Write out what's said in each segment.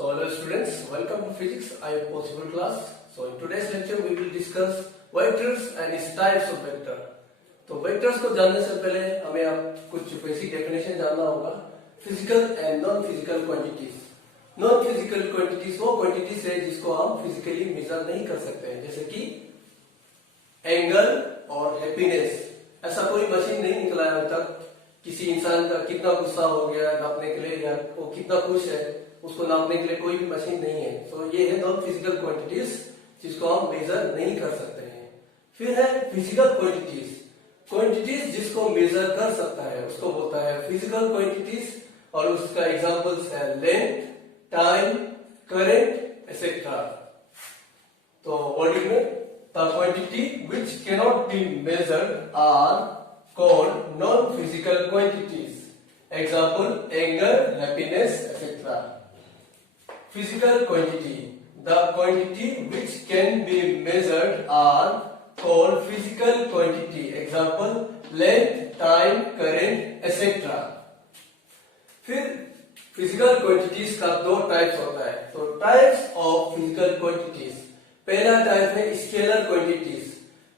So hello students, welcome to Physics I Possible class. So in today's lecture we will discuss vectors and its types of vector. तो vectors को जानने से पहले हमें आप कुछ बेसिक डेफिनेशन जानना होगा. Physical and non physical quantities. Non physical quantities वो क्वांटिटीज है जिसको हम फिजिकली मेजर नहीं कर सकते हैं, जैसे कि एंगल और हैप्पीनेस. ऐसा कोई मशीन नहीं निकला है अब तक किसी इंसान का कितना गुस्सा हो गया नापने के लिए या वो कितना खुश है उसको नापने के लिए कोई भी मशीन नहीं है. तो ये है नॉन फिजिकल क्वांटिटीज जिसको हम मेजर नहीं कर सकते हैं. फिर है फिजिकल क्वांटिटीज. क्वांटिटीज जिसको मेजर कर सकता है उसको बोलता है फिजिकल क्वांटिटीज और उसका एग्जांपल्स है लेंथ, टाइम, करंट एक्सेट्रा. तो वर्डिंग में the quantity which cannot be measured are called non-physical quantities. Example: anger, happiness, etc. Physical quantity. The quantity which can be measured are called physical quantity. Example: length, time, current, etc. फिर physical quantities का दो types होता है. तो types of physical quantities. पहला type है scalar quantities.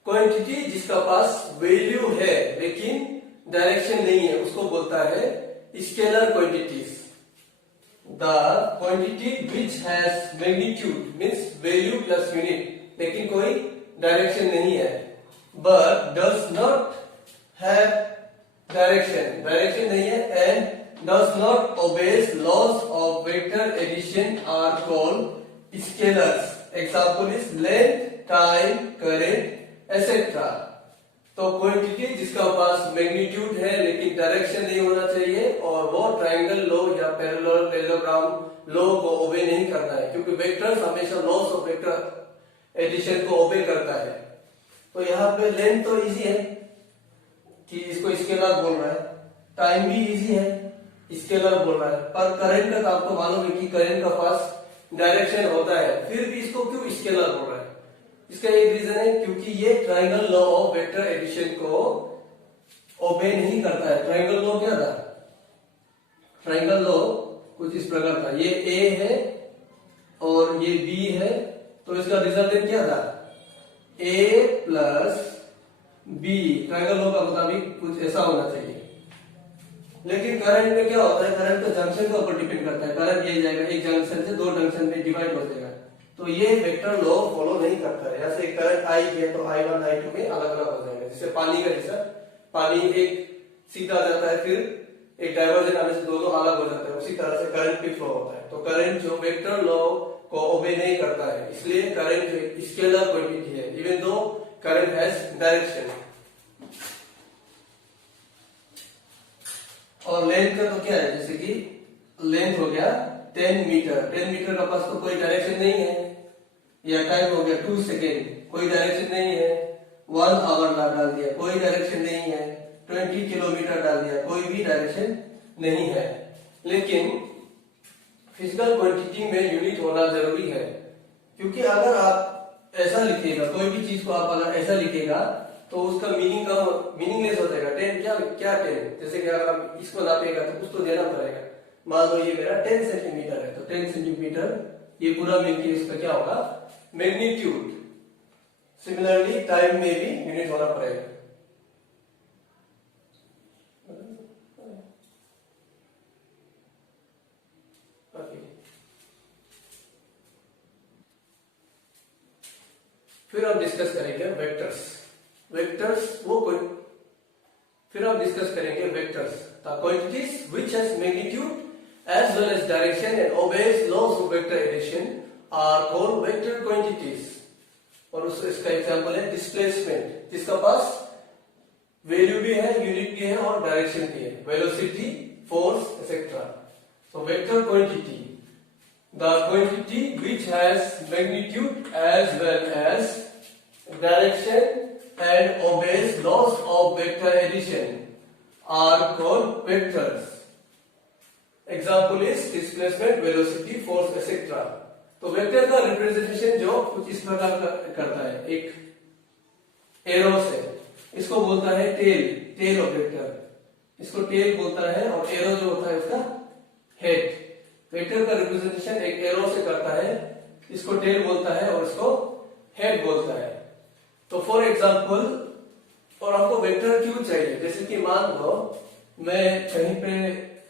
Quantity जिसका पास value है लेकिन डायरेक्शन नहीं है उसको बोलता है scalar quantities. The quantity which has magnitude means value plus unit लेकिन कोई डायरेक्शन नहीं है, but does not have direction नहीं है and does not obeys laws of vector addition are called scalars. Example is length, time, current, etc. तो quantity जिसका पास magnitude है लेकिन डायरेक्शन नहीं होना चाहिए और वो ट्रायंगल लॉ या पैरेललोग्राम लॉ को ओबे नहीं करना है क्योंकि वेक्टर्स हमेशा लॉस ऑफ वेक्टर एडिशन को ओबे करता है. तो यहाँ पे लेंथ तो इजी है कि इसको स्केलर बोल रहा है, टाइम भी इजी है स्केलर बोल रहा है, पर करंट का तो आपको मालूम है कि करंट का पास डायरेक्शन होता है फिर भी इसको क्यों स्केलर बोल रहा है. इसका एक रीजन है क्योंकि ये triangle law of vector addition को ओबे नहीं करता है. ट्रायंगल लॉ क्या था? ट्रायंगल लॉ कुछ इस प्रकार था. ये ए है और ये बी है तो इसका रिजल्टेंट क्या था? ए प्लस बी. ट्रायंगल लॉ का मुताबिक कुछ ऐसा होना चाहिए. लेकिन करंट में क्या होता है? करंट तो जंक्शन के ऊपर डिपेंड करता है. करंट ये जाएगा एक जंक्शन से दो जंक्शन में डिवाइड हो जाएगा तो ये वेक्टर लॉ फॉलो नहीं करता है. जैसे करंट आई है तो I1 I2 में अलग अलग हो जाएगा. जैसे पानी का जैसा पानी एक सीधा जाता है फिर एक डाइवर्जन आने से दोनों अलग हो जाता है, उसी तरह से करंट भी फ्लो होता है. तो करंट जो वेक्टर लॉ को ओबे नहीं करता है इसलिए करंट जो स्केलर क्वांटिटी है even though current has direction. और लेंथ का तो क्या है? जैसे कि लेंथ हो गया 10 मीटर. 10 मीटर का पास तो कोई डायरेक्शन नहीं है. या टाइम हो गया 2 सेकेंड, कोई डायरेक्शन नहीं है. 1 आवर डाल दिया, कोई डायरेक्शन नहीं है. 20 किलोमीटर डाल दिया, कोई भी डायरेक्शन नहीं है. लेकिन फिजिकल क्वांटिटी में यूनिट होना जरूरी है क्योंकि अगर आप ऐसा लिखिएगा कोई भी चीज को आप अगर ऐसा लिखेगा तो उसका मीनिंगलेस हो जाएगा. 10 क्या 10? जैसे कि अगर आप इसको नापेगा तो कुछ तो देना पड़ेगा. मान लो ये मेरा 10 सेंटीमीटर है तो 10 सेंटीमीटर ये पूरा मिलकर इसका क्या होगा? मैग्नीट्यूड. सिमिलरली टाइम में भी यूनिट होना पड़ेगा. फिर हम डिस्कस करेंगे वेक्टर्स. वेक्टर्स वो कोई फिर हम डिस्कस करेंगे vectors. The quantities which has magnitude as well as direction and obeys laws of vector addition are called vector quantities. और इसका एग्जांपल है डिस्प्लेसमेंट जिसका पास वैल्यू भी है, यूनिट भी है और डायरेक्शन भी है. Velocity, force etcetera. So vector quantity, the quantity which has magnitude as well as direction and obeys laws of vector addition are called vectors. Example is displacement, velocity, force, etc. तो vector का representation जो कुछ इस प्रकार करता है एक arrow से, इसको बोलता है टेल ऑफ वेक्टर. इसको टेल बोलता है और एरो जो होता है उसका हेड. वेक्टर का रिप्रेजेंटेशन एक एरो से करता है, इसको टेल बोलता है और इसको हेड बोलता है। तो फॉर एग्जांपल, और हमको वेक्टर क्यों चाहिए, जैसे कि मान लो मैं कहीं पे,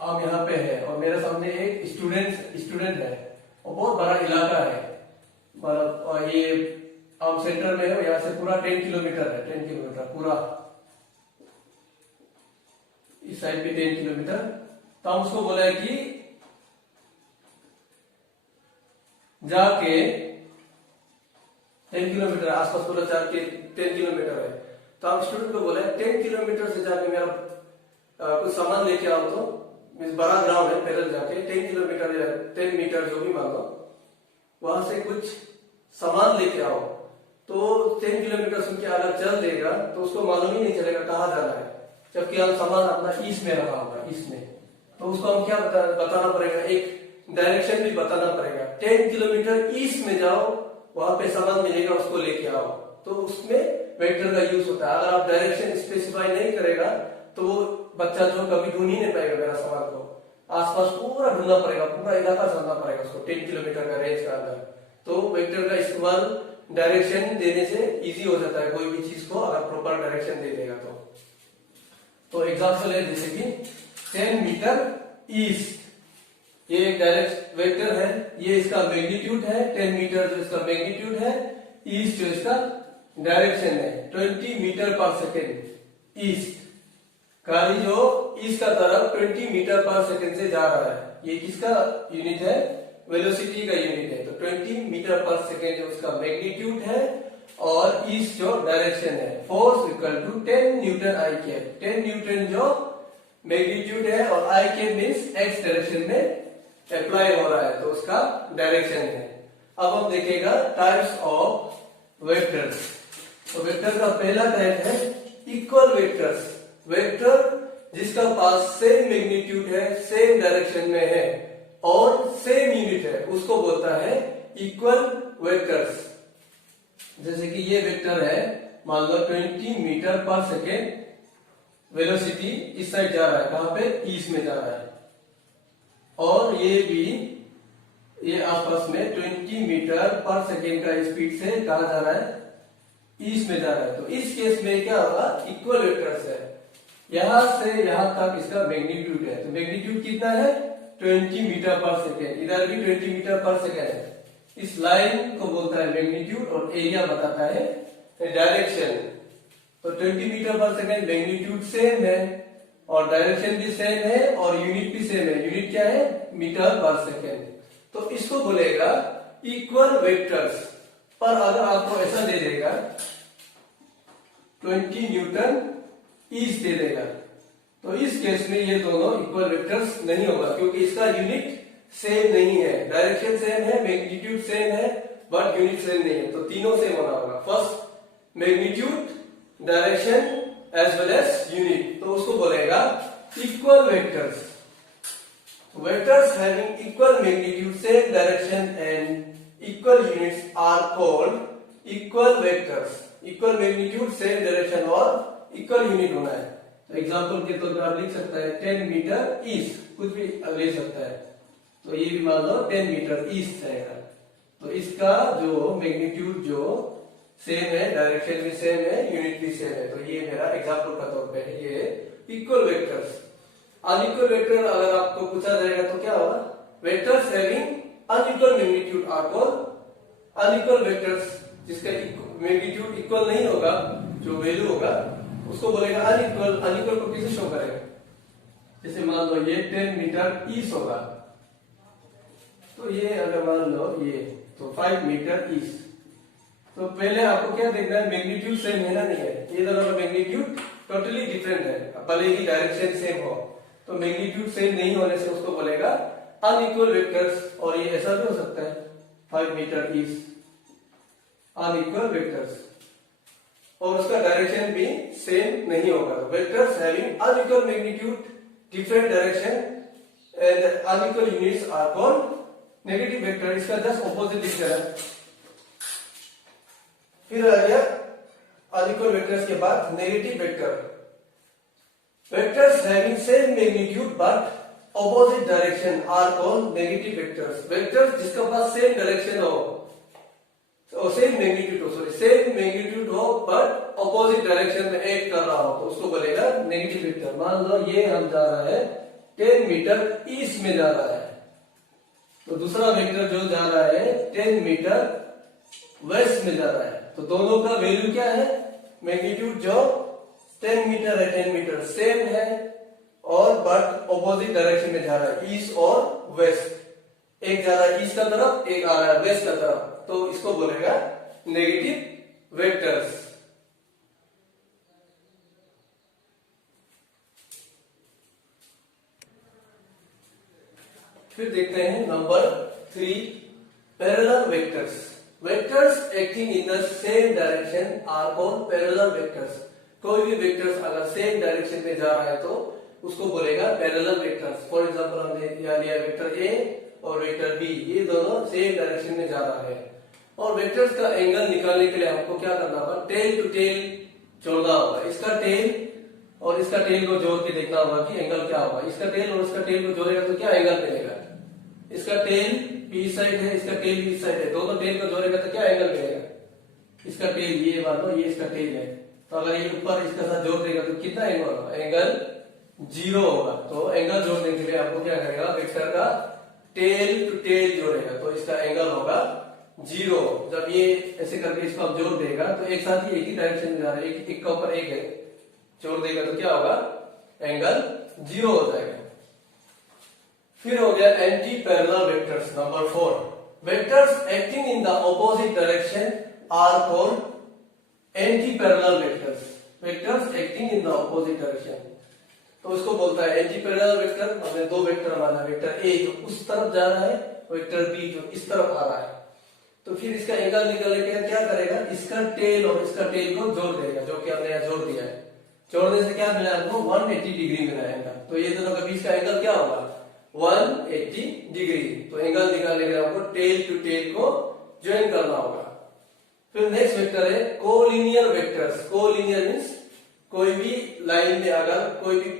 आप यहाँ पे है और मेरे सामने एक स्टूडेंट है और बहुत बड़ा इलाका है, मतलब ये आप सेंटर में हो, यहाँ से पूरा 10 किलोमीटर है, 10 किलोमीटर पूरा, इस साइड पे 10 किलोमीटर। तो हम उसको बोला है कि जाके 10 किलोमीटर आसपास पूरा 10 किलोमीटर है, तो हम स्टूडेंट को बोला है 10 किलोमीटर से जाके मेरा कुछ सामान लेके आओ। तो मीन्स बड़ा ग्राउंड है, पैदल जाके 10 किलोमीटर या 10 मीटर जो भी मान लो, वहां से कुछ सामान लेके आओ। तो 10 किलोमीटर सुन के अगर चल देगा तो उसको मालूम ही नहीं चलेगा कहाँ जाना है, जबकि हम सामान अपना ईस्ट में रखा होगा, ईस्ट में। तो उसको हम क्या बताना पड़ेगा, एक डायरेक्शन भी बताना पड़ेगा, 10 किलोमीटर ईस्ट में जाओ, वहां पे सामान मिलेगा, उसको लेके आओ। तो उसमें वेक्टर का यूज होता है। अगर आप डायरेक्शन स्पेसिफाई नहीं करेगा तो वो बच्चा जो कभी ढूंढ ही नहीं पाएगा मेरा सामान को, आसपास पूरा ढूंढना पड़ेगा, पूरा इलाका चलना पड़ेगा उसको 10 किलोमीटर का रेंज का अंदर। तो वेक्टर का इस्तेमाल डायरेक्शन देने से इजी हो जाता है, कोई भी चीज को अगर प्रॉपर डायरेक्शन दे देगा तो एग्जांपल है जैसे कि 10 मीटर ईस्ट, ये एक डायरेक्ट वेक्टर है, ये इसका मैग्नीट्यूड है, 10 मीटर जो इसका मैग्नीट्यूड है, ईस्ट जो इसका डायरेक्शन है, 20 मीटर पर सेकेंड ईस्ट। गाड़ी जो ईस्ट का तरफ 20 मीटर पर सेकेंड से जा रहा है, ये किसका यूनिट है, वेलोसिटी का यूनिट है। तो 20 मीटर पर सेकेंड जो इसका मैग्नीट्यूड है और ईस्ट जो डायरेक्शन है, force equal to 10 newton I cap. 10 newton जो मैग्नीट्यूड है और I cap means X direction में अप्लाई हो रहा है, तो उसका डायरेक्शन है। अब हम देखेगा टाइप्स ऑफ वेक्टर्स। तो वेक्टर का पहला टाइप है इक्वल वेक्टर्स। वेक्टर जिसका पास सेम मैग्नीट्यूड है, सेम डायरेक्शन में है और सेम यूनिट है, उसको बोलता है इक्वल वेक्टर्स। जैसे कि ये वेक्टर है, मान लो 20 मीटर पर सेकेंड वेलोसिटी इस साइड जा रहा है, कहां पे, ईस्ट में जा रहा है, और ये भी ये आसपास में 20 मीटर पर सेकेंड का स्पीड से कहा जा रहा है, ईस्ट में जा रहा है। तो इस केस में क्या होगा, इक्वल वेक्टर्स है। यहां से यहां तक इसका मैग्नीट्यूड है, तो मैग्नीट्यूड कितना है, 20 मीटर पर सेकेंड, इधर भी 20 मीटर पर सेकेंड है। इस लाइन को बोलता है मैग्नीट्यूड और एरिया बताता है डायरेक्शन। तो 20 मीटर पर सेकेंड मैग्नीट्यूड सेम है और डायरेक्शन भी सेम है और यूनिट भी सेम है। यूनिट क्या है, मीटर पर सेकेंड। तो इसको बोलेगा इक्वल वेक्टर्स। पर अगर आपको ऐसा दे देगा 20 न्यूटन ईस्ट दे देगा, तो इस केस में ये दोनों इक्वल वेक्टर्स नहीं होगा, क्योंकि इसका यूनिट सेम नहीं है, डायरेक्शन सेम है, मैग्नीट्यूड सेम है, बट यूनिट सेम नहीं है। तो तीनों सेम होना होगा, first magnitude, direction as well as unit, तो उसको बोलेगा equal vectors. Vectors having equal magnitude, same direction and equal units are called equal vectors. Equal magnitude, same direction और इक्वल यूनिट होना है। तो एग्जांपल के तौर पर आप लिख सकता है 10 मीटर ईस्ट, कुछ भी ले सकता है। तो ये भी मान लो 10 मीटर ईस्ट रहेगा, तो इसका जो मैग्नीट्यूड जो सेम है, डायरेक्शन भी सेम है, यूनिट भी सेम है। तो ये मेरा एग्जांपल का तौर पे है, ये इक्वल वेक्टर्स। अनइक्वल वेक्टर अगर आपको पूछा जाएगा तो क्या होगा, vectors having unequal magnitude are called unequal vectors. जिसका मैग्नीट्यूड इक्वल नहीं होगा, जो वैल्यू होगा उसको बोलेगा अनइक्वल। अनइक्वल को किसे शो करेगा, जैसे मान लो ये 10 मीटर ईस्ट होगा, तो ये अगर मान लो ये तो 5 मीटर ईस्ट। तो पहले आपको क्या देखना है, मैग्नीट्यूड सेम है ना, नहीं है। ये दोनों का मैग्नीट्यूड टोटली डिफरेंट है, भले ही डायरेक्शन सेम हो, तो मैग्नीट्यूड सेम नहीं होने से उसको बोलेगा अनइक्वल वेक्टर्स। और ये ऐसा भी हो सकता है 5 मीटर ईस्ट, अनइक्वल वेक्टर्स, और उसका डायरेक्शन भी सेम नहीं होगा। Vectors having unequal magnitude, different direction and unequal units are called negative vector. इसका जस्ट ऑपोजिट लिख रहा है। फिर आ गया अनइक्वल वेक्टर्स के बाद negative vector. Vectors having same magnitude but opposite direction are called negative vectors. Vectors जिसका पास सेम डायरेक्शन हो, सेम मैग्नीट्यूड हो बट ऑपोजिट डायरेक्शन में एक्ट कर रहा हो तो उसको बोलेगा नेगेटिव वेक्टर। मान लो ये हम जा रहा है 10 मीटर ईस्ट में जा रहा है, तो दूसरा वेक्टर जो जा रहा है 10 मीटर वेस्ट में जा रहा है, तो दोनों का वैल्यू क्या है, मैग्नीट्यूड जो 10 मीटर है 10 मीटर सेम है और बट ऑपोजिट डायरेक्शन में जा रहा है, ईस्ट और वेस्ट। एक जा रहा है ईस्ट का तरफ, एक आ रहा है वेस्ट का तरफ, तो इसको बोलेगा नेगेटिव वेक्टर्स। फिर देखते हैं number 3, parallel vectors. Vectors acting in the same direction are called parallel vectors. कोई भी वेक्टर्स अगर सेम डायरेक्शन में जा रहा है तो उसको बोलेगा पैरेलल वेक्टर्स। फॉर एग्जांपल हमने यहाँ लिया वेक्टर ए और वेक्टर बी, ये दोनों सेम डायरेक्शन में जा रहा है और वेक्टर्स का एंगल निकालने के लिए हमको क्या करना होगा, टेल टू टेल जोड़ना होगा। इसका टेल और इसका टेल को जोड़ के देखना होगा कि एंगल क्या होगा। इसका टेल और इसका टेल को जोड़ेगा तो क्या एंगल मिलेगा, इसका टेल इस साइड है, इसका टेल इस साइड है, दोनों टेल को जोड़ेगा तो क्या एंगल मिलेगा, इसका टेल ये मान लो ये इसका टेल है, तो अगर ये ऊपर इसके साथ जोड़ देगा तो कितना एंगल होगा, एंगल 0 होगा। तो एंगल जोड़ने के लिए आपको क्या करेगा, वेक्टर का टेल टू टेल जोड़ेगा तो इसका एंगल होगा 0। जब ये ऐसे करके इसको आप जोड़ देगा तो एक साथ ही एक ही डायरेक्शन में जा रहा है, एक का ऊपर एक है, जोड़ देगा तो क्या होगा, एंगल 0 हो जाएगा। फिर हो गया anti parallel vectors. Number 4, vectors acting in the opposite direction are called anti parallel vectors. Vectors acting in the opposite direction, तो उसको बोलता है एंटी पैरेलल वेक्टर। हमने दो वेक्टर माना, वेक्टर ए जो उस तरफ जा रहा है, वेक्टर बी जो इस तरफ आ रहा है, तो फिर इसका एंगल निकालने के लिए क्या करेगा, इसका टेल और इसका टेल को जोड़ देगा, जो कि हमने यहाँ जोड़ दिया है। जोड़ने से क्या मिला हमको, 180 डिग्री मिला एंगल। तो ये दोनों के बीच का एंगल क्या होगा, 180 डिग्री। तो एंगल निकालने के लिए हमको टेल टू टेल को ज्वाइन करना होगा। फिर नेक्स्ट वेक्टर है कोलिनियर वेक्टर्स। कोलिनियर मींस कोई भी लाइन में अगर कोई भी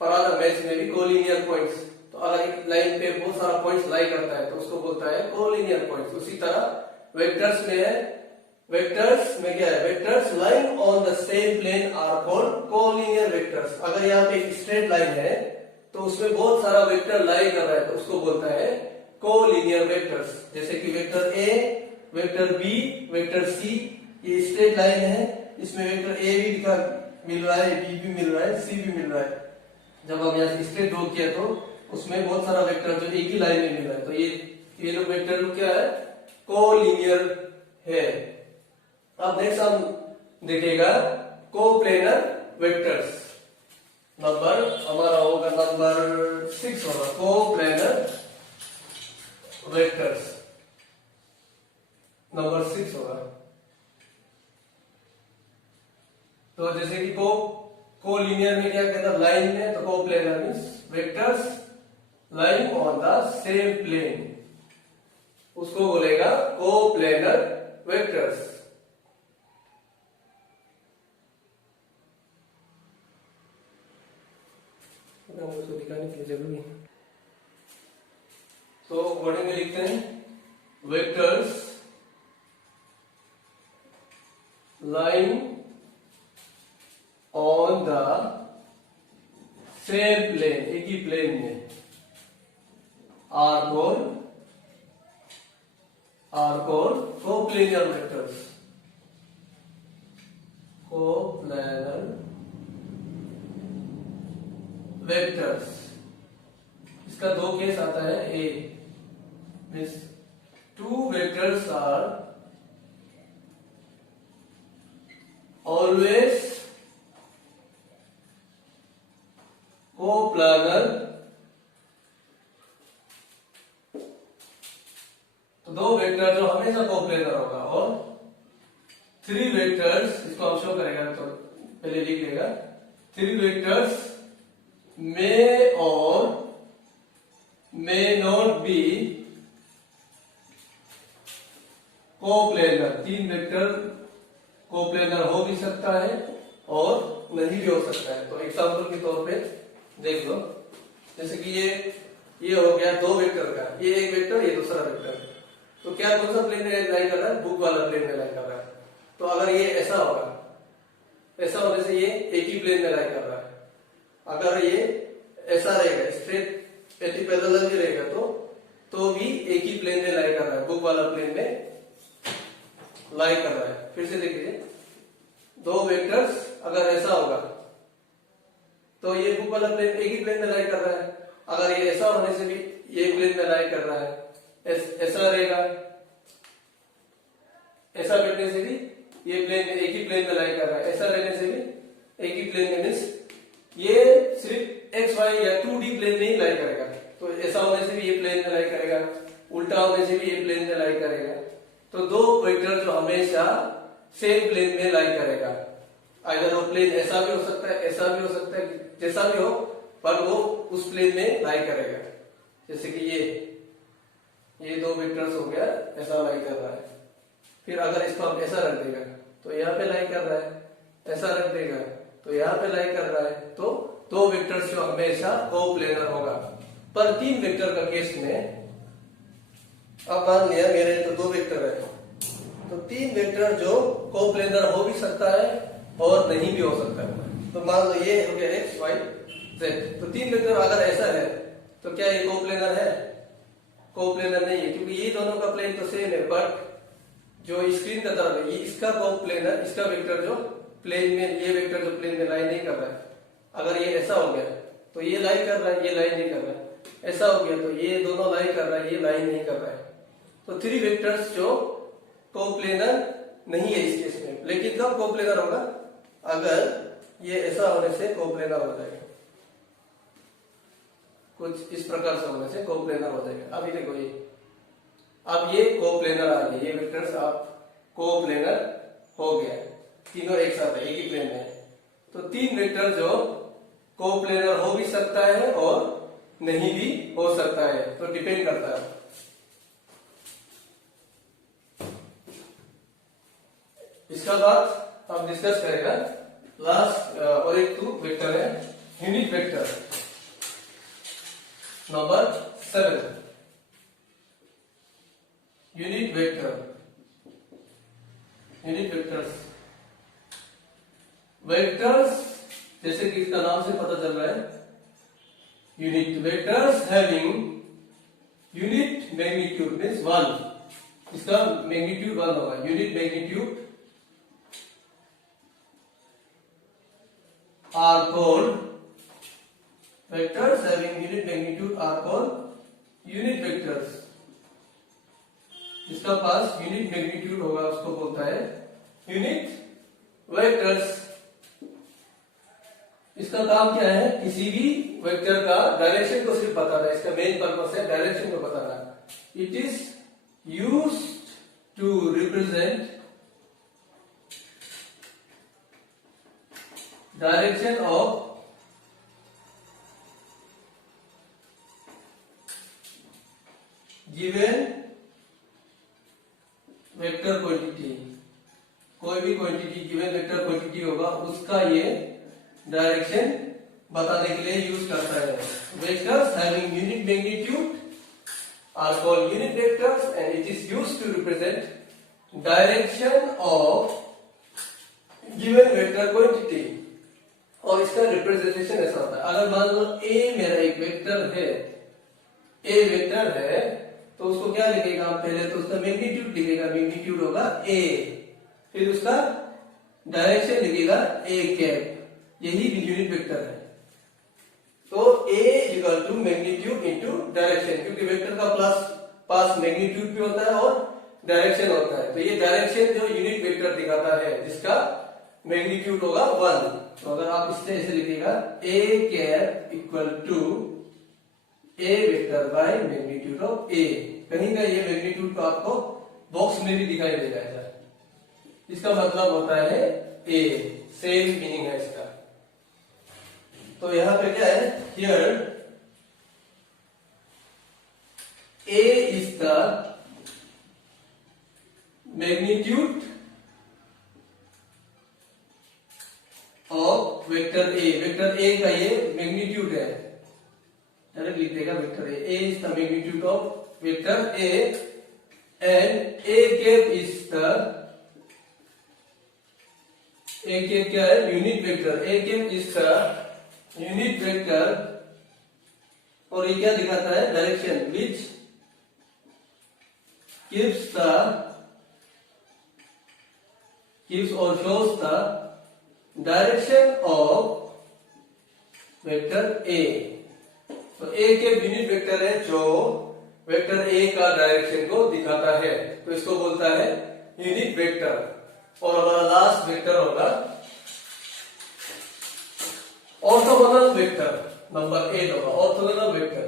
पैरालल मैच में भी कोलिनियर पॉइंट्स, तो अगर एक लाइन पे बहुत सारा पॉइंट्स लाई करता है तो उसको बोलता है कोलिनियर पॉइंट्स। उसी तरह वेक्टर्स में है, वेक्टर्स में क्या है, vectors lying on the same plane are called collinear vectors. अगर यहाँ पे एक स्ट्रेट लाइन है तो उसमें बहुत सारा वेक्टर लाई कर रहा है तो उसको बोलता है कोलिनियर वेक्टर्स। जैसे कि vector A, vector B, vector C, ये स्ट्रेट लाइन है, इसमें वेक्टर ए भी दिखा मिल रहा है, बी भी मिल रहा है, सी भी मिल रहा है। जब हम यहाँ से स्ट्रेट ड्रॉ किया तो उसमें बहुत सारा वेक्टर जो एक ही लाइन में मिल रहा है, तो ये लोग वेक्टर लोग क्या है, कोलिनियर है। अब नेक्स्ट हम देखेगा कोप्लेनर वेक्टर्स। नंबर हमारा होगा नंबर 6 होगा कोप्लेनर वेक्टर्स, नंबर 6 होगा। तो जैसे कि कोलिनियर में क्या कहता है, लाइन में, तो coplanar means vectors lying on the same plane, उसको बोलेगा कोप्लेनर वेक्टर्स। उसको दिखाने के लिए जरूरी है, तो वर्डिंग में लिखते हैं vectors lying on the same plane, एक ही प्लेन में, are called coplanar vectors. Coplanar vectors, इसका दो केस आता है। A means two vectors are always coplanar, तो दो वेक्टर जो हमेशा कोप्लेनर होगा, और थ्री वेक्टर्स, इसको हम शो करेगा तो पहले लिख लेगा, थ्री वेक्टर्स मे और मे नॉट बी कोप्लेनर। तीन वेक्टर कोप्लेनर हो भी सकता है और नहीं भी हो सकता है। तो एग्जाम्पल के तौर पे देख लो, जैसे कि ये हो गया दो वेक्टर का, ये एक वेक्टर ये दूसरा वेक्टर, तो क्या कौन सा प्लेन में लाई कर रहा है? बुक वाला प्लेन में लाई कर रहा है। तो अगर ये ऐसा होगा, ऐसा होने से ये एक ही प्लेन में लाई कर रहा है। अगर ये ऐसा रहेगा, स्ट्रेट एंटीपैरेलल भी रहेगा तो भी एक ही प्लेन में लाई कर रहा है, बुक वाला प्लेन में लाई कर रहा है। फिर से देखिए, दो वेक्टर्स अगर ऐसा होगा तो ये बुक वाला प्लेन एक ही प्लेन में लाई कर रहा है। अगर ये ऐसा होने से भी ये प्लेन में लाई कर रहा है, ऐसा रहेगा, ऐसा बैठने से भी ये प्लेन एक ही प्लेन में लाई कर रहा है, ऐसा रहने से भी एक ही प्लेन में, मीन्स ये सिर्फ एक्स वाई या 2D प्लेन में ही लाई करेगा। तो ऐसा होने से भी ये प्लेन में लाई करेगा, उल्टा होने से भी ये प्लेन में लाई करेगा। तो दो वेक्टर जो हमेशा सेम प्लेन में लाई करेगा, अगर वो प्लेन ऐसा भी हो सकता है, ऐसा भी हो सकता है, जैसा भी हो, पर वो उस प्लेन में लाई करेगा। जैसे कि ये दो वेक्टर्स हो गया, ऐसा लाई कर रहा है। फिर अगर इसको हम ऐसा रख देगा तो यहाँ पे लाई कर रहा है, ऐसा रख देगा तो यहाँ पे लाई कर रहा है। तो दो वेक्टर्स जो हमेशा कोप्लेनर होगा। पर तीन वेक्टर का केस में, अब मान लिया मेरे तो दो वेक्टर है, तो तीन वेक्टर जो कोप्लेनर हो भी सकता है और नहीं भी हो सकता है। तो मान लो ये हो गया एक्स वाई जेड, तो तीन वेक्टर अगर ऐसा है तो क्या ये कोप्लेनर है? कोप्लेनर नहीं है, क्योंकि ये दोनों का प्लेन तो सेम है, बट जो स्क्रीन का तरफ है ये इसका कोप्लेनर, इसका वेक्टर जो प्लेन में, ये वेक्टर जो प्लेन में लाई नहीं कर रहा है। अगर ये ऐसा हो गया तो ये लाई कर रहा है, ये लाई नहीं कर रहा है। ऐसा हो गया तो ये दोनों लाई कर रहा है, ये लाई नहीं कर रहा है। तो थ्री वेक्टर्स जो कोप्लेनर नहीं है इस केस में। लेकिन कब कोप्लेनर होगा? अगर ये ऐसा होने से कोप्लेनर हो जाएगा, कुछ इस प्रकार से होने से कोप्लेनर हो जाएगा। अभी देखो अब ये कोप्लेनर आ गए, ये वेक्टर्स आप कोप्लेनर हो गया, तीनों एक साथ है, एक ही प्लेन में। तो तीन वेक्टर जो कोप्लेनर हो भी सकता है और नहीं भी हो सकता है, तो डिपेंड करता है। इसका बाद हम डिस्कस करेगा लास्ट और एक टू वेक्टर है, unit vector number 7। Unit vector, unit vectors, vectors जैसे कि इसका नाम से पता चल रहा है, unit vectors having unit magnitude means 1, इसका मैग्नीट्यूड 1 होगा। Unit magnitude are called vectors having unit magnitude are called unit vectors। जिसका पास यूनिट मैग्नीट्यूड होगा उसको बोलता है यूनिट वेक्टर्स। इसका काम क्या है? किसी भी वेक्टर का डायरेक्शन को सिर्फ बताना, इसका मेन पर्पस है डायरेक्शन को बताना। It is used to represent direction of given vector quantity. कोई भी क्वांटिटी गिवन वेक्टर क्वांटिटी होगा उसका ये डायरेक्शन बताने के लिए यूज करता है। Vectors having unit magnitude are called unit vectors and it is used to represent direction of given vector quantity. और इसका रिप्रेजेंटेशन ऐसा होता है, अगर मान लो ए मेरा एक वेक्टर है, ए वेक्टर है, तो उसको क्या लिखेगा आप? पहले तो उसका मैग्नीट्यूड लिखेगा, मैग्नीट्यूड होगा ए, फिर उसका डायरेक्शन लिखेगा ए कैप, यही यूनिट वेक्टर है। तो A equal to magnitude into direction, क्योंकि वेक्टर का पास मैग्नीट्यूड भी होता है और डायरेक्शन होता है। तो ये डायरेक्शन जो यूनिट वेक्टर दिखाता है जिसका मैग्नीट्यूड होगा 1। तो अगर आप इससे ऐसे लिखिएगा A cap equal to A vector by magnitude of A, कहीं का ये मैग्नीट्यूड को आपको बॉक्स में भी दिखाई देगा ऐसा, इसका मतलब होता है ए, सेम मीनिंग है इसका। तो यहां पे क्या है? Here A is the magnitude of vector A. Vector A का ये मैग्नीट्यूड है, डायरेक्ट लिख देगा vector A is the magnitude of vector A and A cap is the A cap क्या है unit vector A cap is the unit vector और ये क्या दिखाता है direction which gives or shows the direction of vector A. तो A के unit vector है जो वेक्टर A का डायरेक्शन को दिखाता है तो इसको बोलता है यूनिट वेक्टर। और हमारा लास्ट वेक्टर होगा ऑर्थोगोनल वेक्टर, नंबर 8 होगा orthogonal vector.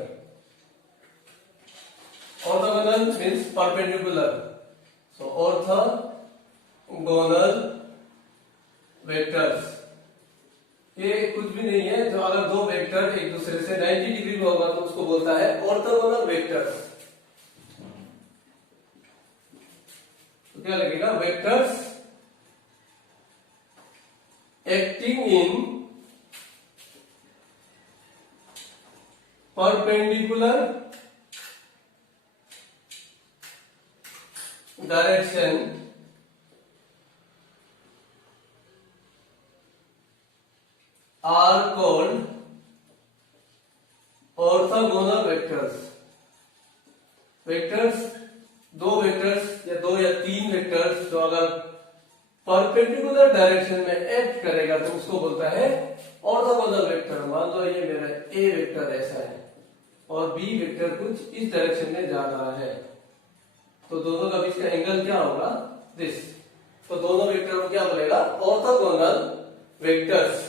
Orthogonal means perpendicular, so orthogonal vectors ये कुछ भी नहीं है, जो अगर दो वेक्टर एक दूसरे से 90 डिग्री में होगा तो उसको बोलता है ऑर्थोगोनल वेक्टर्स। तो क्या लगेगा vectors acting in perpendicular direction are called orthogonal vectors। Vectors दो वेक्टर्स या दो या तीन वेक्टर्स जो अगर परपेंडिकुलर डायरेक्शन में एक्ट करेगा तो उसको बोलता है ऑर्थोगोनल वेक्टर। मान लो ये मेरा ए वेक्टर ऐसा है और बी वेक्टर कुछ इस डायरेक्शन में जा रहा है तो दोनों का बीच का एंगल क्या होगा दिस। तो दोनों वेक्टर को क्या बोलेगा ऑर्थोगोनल वेक्टर्स।